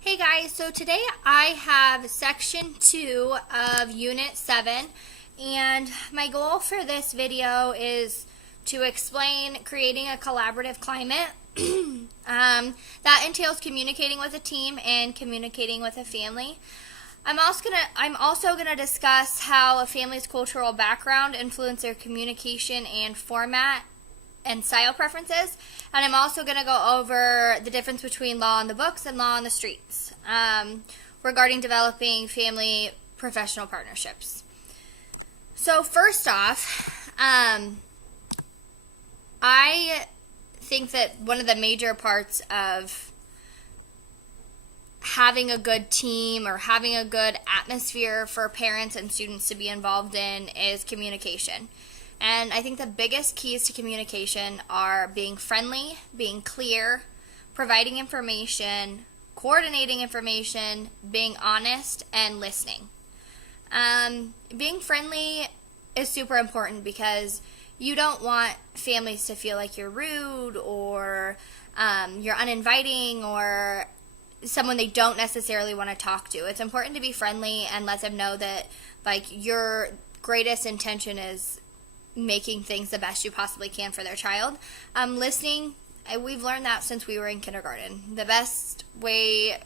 Hey guys, so today I have section 2 of unit 7, and my goal for this video is to explain creating a collaborative climate. That entails communicating with a team and communicating with a family. I'm also gonna discuss how a family's cultural background influence their communication and format and style preferences. And I'm also going to go over the difference between law on the books and law on the streets regarding developing family professional partnerships. So first off, I think that one of the major parts of having a good team or having a good atmosphere for parents and students to be involved in is communication. And I think the biggest keys to communication are being friendly, being clear, providing information, coordinating information, being honest, and listening. Being friendly is super important because you don't want families to feel like you're rude or you're uninviting or someone they don't necessarily want to talk to. It's important to be friendly and let them know that your greatest intention is making things the best you possibly can for their child. Listening, we've learned that since we were in kindergarten. The best way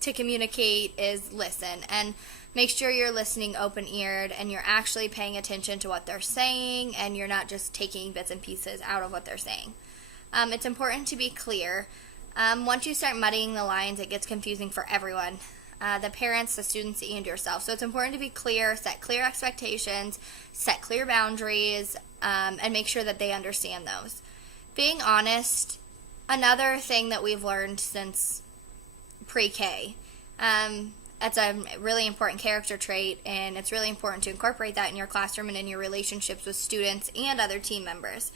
to communicate is listen, and make sure you're listening open-eared and you're actually paying attention to what they're saying and you're not just taking bits and pieces out of what they're saying. It's important to be clear. Once you start muddying the lines, it gets confusing for everyone. The parents, the students, and yourself. So it's important to be clear, set clear expectations, set clear boundaries, and make sure that they understand those. Being honest, another thing that we've learned since pre-K. That's a really important character trait, and it's really important to incorporate that in your classroom and in your relationships with students and other team members.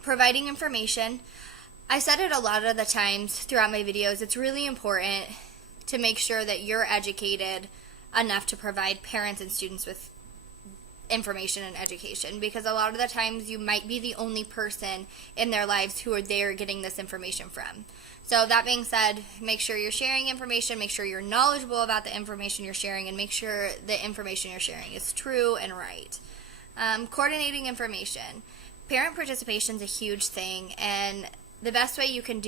Providing information. I said it a lot of the times throughout my videos, it's really important to make sure that you're educated enough to provide parents and students with information and education, because a lot of the times you might be the only person in their lives who are there getting this information from. So that being said, make sure you're sharing information, make sure you're knowledgeable about the information you're sharing, and make sure the information you're sharing is true and right. Coordinating information. Parent participation is a huge thing, and the best way you can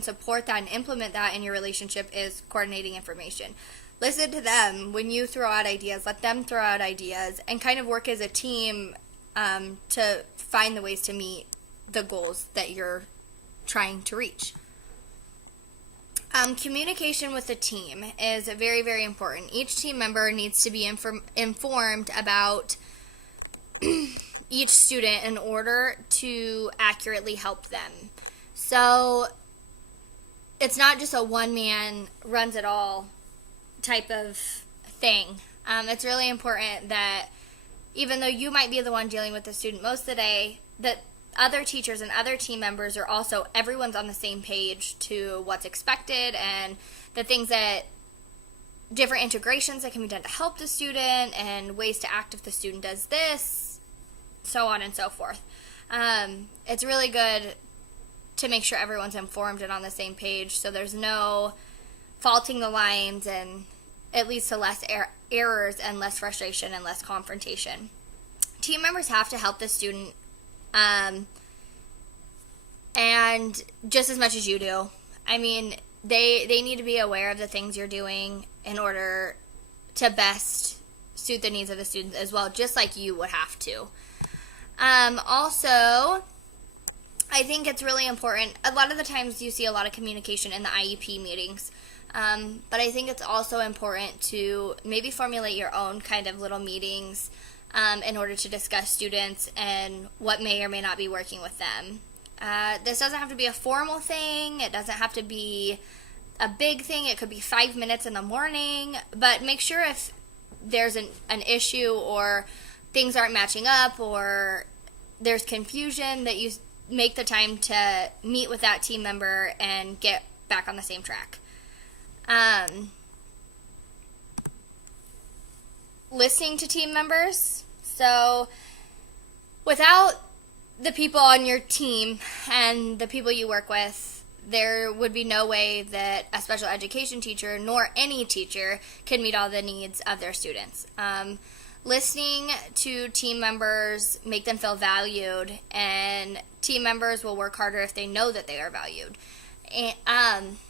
support that and implement that in your relationship is coordinating information. Listen to them when you throw out ideas. Let them throw out ideas and kind of work as a team to find the ways to meet the goals that you're trying to reach. Communication with the team is very, very important. Each team member needs to be informed about each student in order to accurately help them. So it's not just a one-man runs it all type of thing. It's really important that even though you might be the one dealing with the student most of the day, that other teachers and other team members are also, everyone's on the same page to what's expected and the things that different integrations that can be done to help the student and ways to act if the student does this, so on and so forth. It's really good to make sure everyone's informed and on the same page so there's no faulting the lines, and it leads to less errors and less frustration and less confrontation. Team members have to help the student and just as much as you do. I mean, they need to be aware of the things you're doing in order to best suit the needs of the students as well, just like you would have to. Also, I think it's really important. A lot of the times you see a lot of communication in the IEP meetings, but I think it's also important to maybe formulate your own kind of little meetings in order to discuss students and what may or may not be working with them. This doesn't have to be a formal thing. It doesn't have to be a big thing. It could be 5 minutes in the morning, but make sure if there's an issue or things aren't matching up or there's confusion, that you make the time to meet with that team member and get back on the same track. Listening to team members. So without the people on your team and the people you work with, there would be no way that a special education teacher, nor any teacher, can meet all the needs of their students. Listening to team members, make them feel valued, and team members will work harder if they know that they are valued. And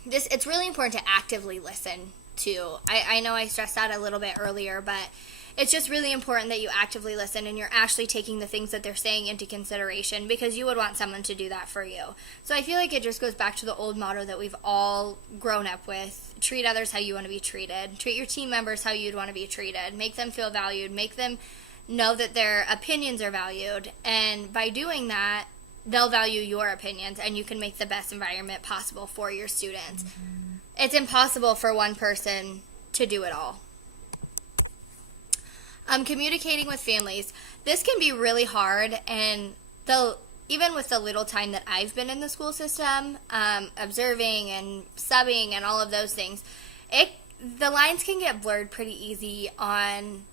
it's really important to actively listen too. I know I stressed that a little bit earlier, but it's just really important that you actively listen and you're actually taking the things that they're saying into consideration, because you would want someone to do that for you. So I feel like it just goes back to the old motto that we've all grown up with: treat others how you want to be treated. Treat your team members how you'd want to be treated. Make them feel valued. Make them know that their opinions are valued. And by doing that, they'll value your opinions, and you can make the best environment possible for your students. Mm-hmm. It's impossible for one person to do it all. Communicating with families. This can be really hard, and even with the little time that I've been in the school system, observing and subbing and all of those things, the lines can get blurred pretty easy on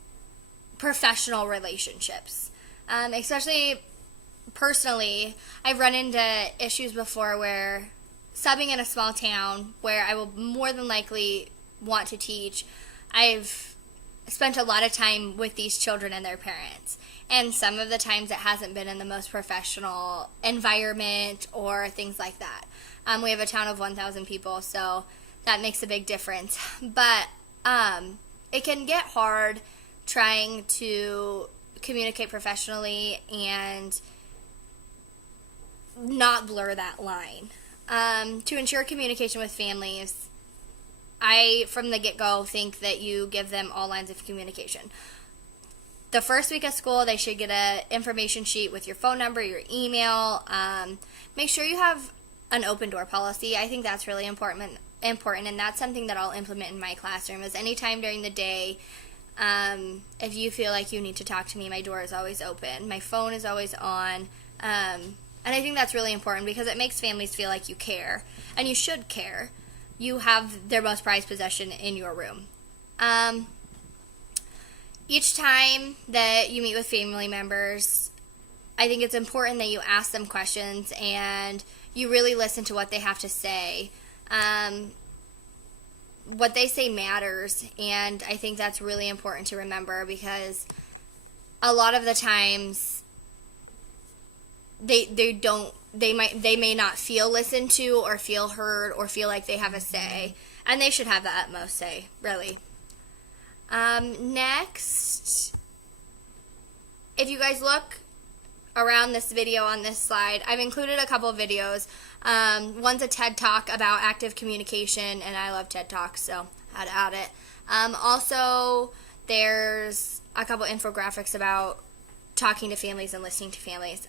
professional relationships. Especially personally, I've run into issues before where subbing in a small town where I will more than likely want to teach, I've spent a lot of time with these children and their parents. And some of the times it hasn't been in the most professional environment or things like that. We have a town of 1,000 people, so that makes a big difference. But it can get hard trying to communicate professionally and not blur that line. To ensure communication with families, I, from the get-go, think that you give them all lines of communication. The first week of school, they should get an information sheet with your phone number, your email. Make sure you have an open door policy. I think that's really important, and that's something that I'll implement in my classroom. Is anytime during the day, if you feel like you need to talk to me, my door is always open. My phone is always on. And I think that's really important because it makes families feel like you care, and you should care. You have their most prized possession in your room. Each time that you meet with family members, I think it's important that you ask them questions and you really listen to what they have to say. What they say matters, and I think that's really important to remember, because a lot of the times they may not feel listened to or feel heard or feel like they have a say, and they should have the utmost say, really. Next, if you guys look around this video on this slide, I've included a couple of videos. One's a TED Talk about active communication, and I love TED Talks, so I had to add it. Also, there's a couple infographics about talking to families and listening to families.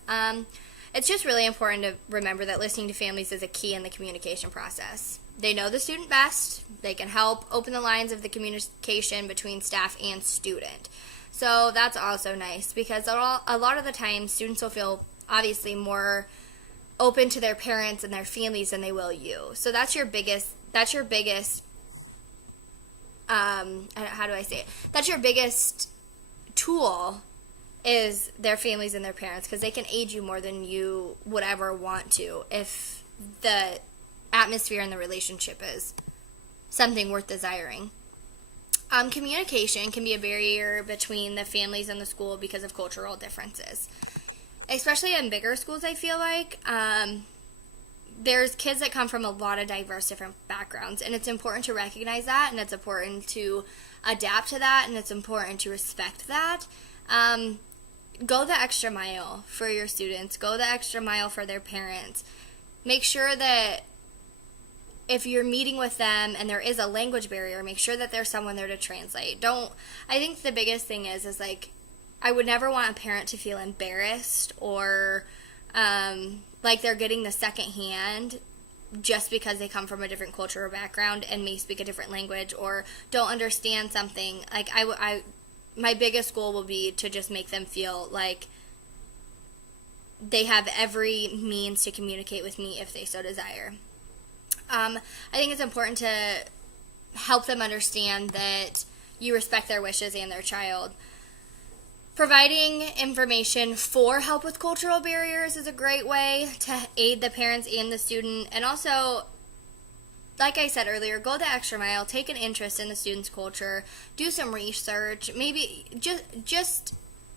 It's just really important to remember that listening to families is a key in the communication process. They know the student best. They can help open the lines of the communication between staff and student. So that's also nice, because a lot of the time students will feel obviously more open to their parents and their families than they will you. So that's your biggest how do I say it? That's your biggest tool, is their families and their parents, because they can aid you more than you would ever want to if the atmosphere in the relationship is something worth desiring. Communication can be a barrier between the families and the school because of cultural differences. Especially in bigger schools, I feel like there's kids that come from a lot of diverse different backgrounds, and it's important to recognize that, and it's important to adapt to that, and it's important to respect that. Go the extra mile for your students. Go the extra mile for their parents. Make sure that if you're meeting with them and there is a language barrier, make sure that there's someone there to translate. I think the biggest thing is like, I would never want a parent to feel embarrassed or like they're getting the second hand just because they come from a different culture or background and may speak a different language or don't understand something. Like my biggest goal will be to just make them feel like they have every means to communicate with me if they so desire. I think it's important to help them understand that you respect their wishes and their child. Providing information for help with cultural barriers is a great way to aid the parents and the student. And also, like I said earlier, go the extra mile, take an interest in the student's culture, do some research, maybe just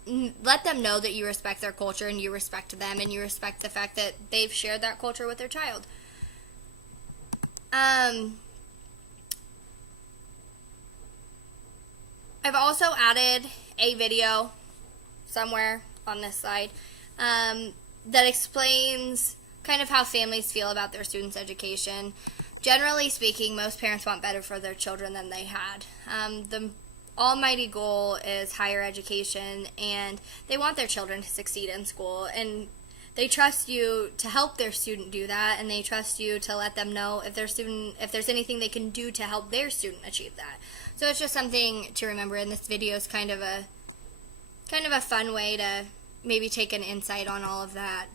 let them know that you respect their culture and you respect them and you respect the fact that they've shared that culture with their child. I've also added a video somewhere on this slide that explains kind of how families feel about their students' education. Generally speaking, most parents want better for their children than they had. The almighty goal is higher education, and they want their children to succeed in school, and they trust you to help their student do that, and they trust you to let them know if there's anything they can do to help their student achieve that. So it's just something to remember, and this video is kind of a fun way to maybe take an insight on all of that.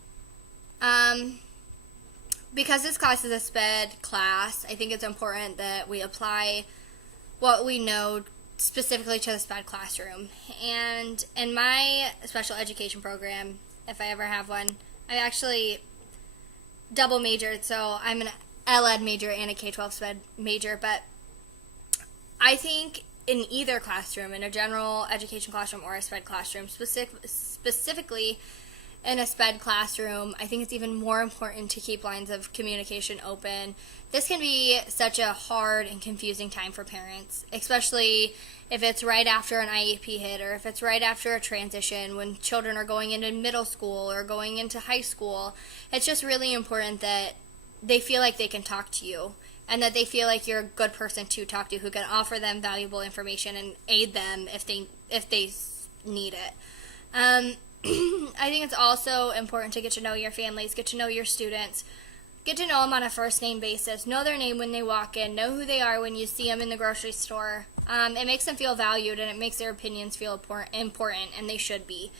Because this class is a SPED class, I think it's important that we apply what we know specifically to the SPED classroom. And in my special education program, if I ever have one, I actually double majored, so I'm an LED major and a K-12 SPED major, but I think in either classroom, in a general education classroom or a SPED classroom, specifically in a SPED classroom, I think it's even more important to keep lines of communication open. This can be such a hard and confusing time for parents, especially if it's right after an IEP hit or if it's right after a transition when children are going into middle school or going into high school. It's just really important that they feel like they can talk to you and that they feel like you're a good person to talk to who can offer them valuable information and aid them if they need it. I think it's also important to get to know your families, get to know your students, get to know them on a first name basis, know their name when they walk in, know who they are when you see them in the grocery store. It makes them feel valued, and it makes their opinions feel important, and they should be.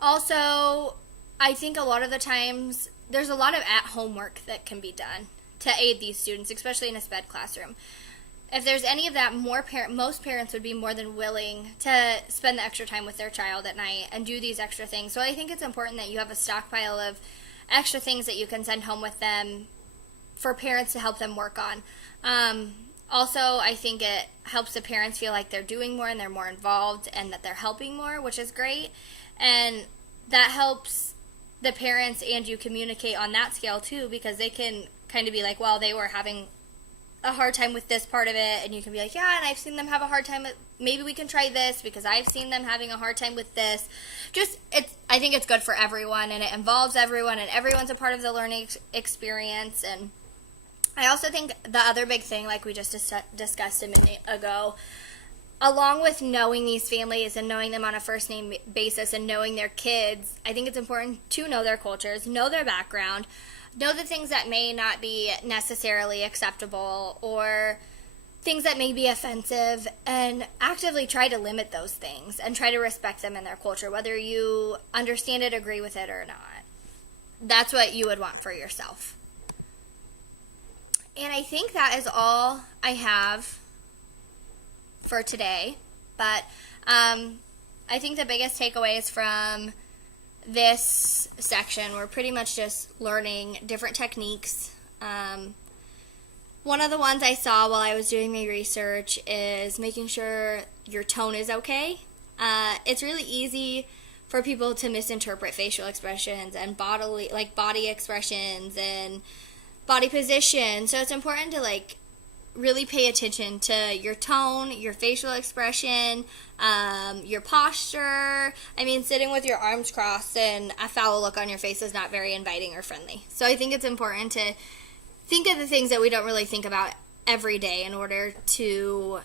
Also, I think a lot of the times there's a lot of at-home work that can be done to aid these students, especially in a SPED classroom. If there's any of that, most parents would be more than willing to spend the extra time with their child at night and do these extra things. So I think it's important that you have a stockpile of extra things that you can send home with them for parents to help them work on. Also, I think it helps the parents feel like they're doing more and they're more involved and that they're helping more, which is great. And that helps the parents and you communicate on that scale too, because they can kind of be like, well, they were having a hard time with this part of it, and you can be like, yeah, and I've seen them have a hard time with, maybe we can try this because I've seen them having a hard time with this. I think it's good for everyone, and it involves everyone, and everyone's a part of the learning experience. And I also think the other big thing, like we just discussed a minute ago, along with knowing these families and knowing them on a first name basis and knowing their kids, I think it's important to know their cultures, know their background, know the things that may not be necessarily acceptable or things that may be offensive, and actively try to limit those things and try to respect them in their culture, whether you understand it, agree with it, or not. That's what you would want for yourself. And I think that is all I have for today. But I think the biggest takeaways from this section were pretty much just learning different techniques. One of the ones I saw while I was doing my research is making sure your tone is okay. It's really easy for people to misinterpret facial expressions and body expressions and body position. So it's important to really pay attention to your tone, your facial expression, your posture. I mean, sitting with your arms crossed and a foul look on your face is not very inviting or friendly. So I think it's important to think of the things that we don't really think about every day in order to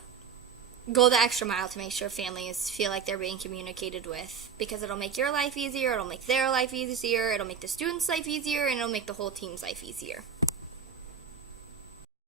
go the extra mile to make sure families feel like they're being communicated with, because it'll make your life easier, it'll make their life easier, it'll make the student's life easier, and it'll make the whole team's life easier.